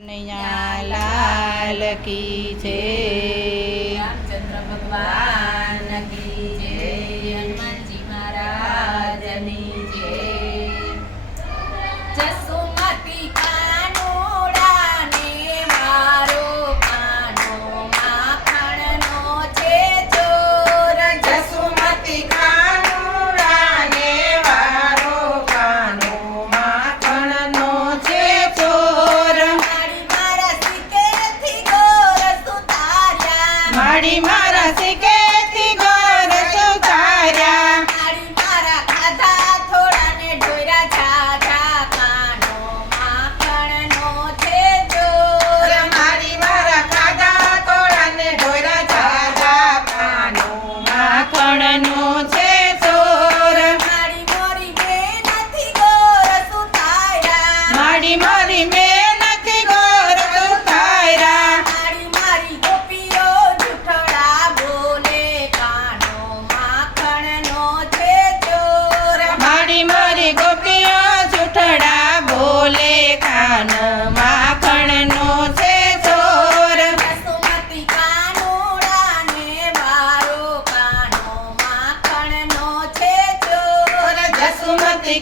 કનૈયા લાલ કી છે હાડી મારા સિકેથી ઢોયરા છાછા કાનો માખણનો છે જોર મારી મારા ખાધા થોડાને ઢોયરા છાછા કાનો માખણનો છે જોર મારી મોરી બે નથી ગોર સુતાર્યા મારી ડોલે કાન માખણનો છે ચોર. વસુમતી કાનુડાને મારો કાનો માખણનો છે ચોર. જસુમતી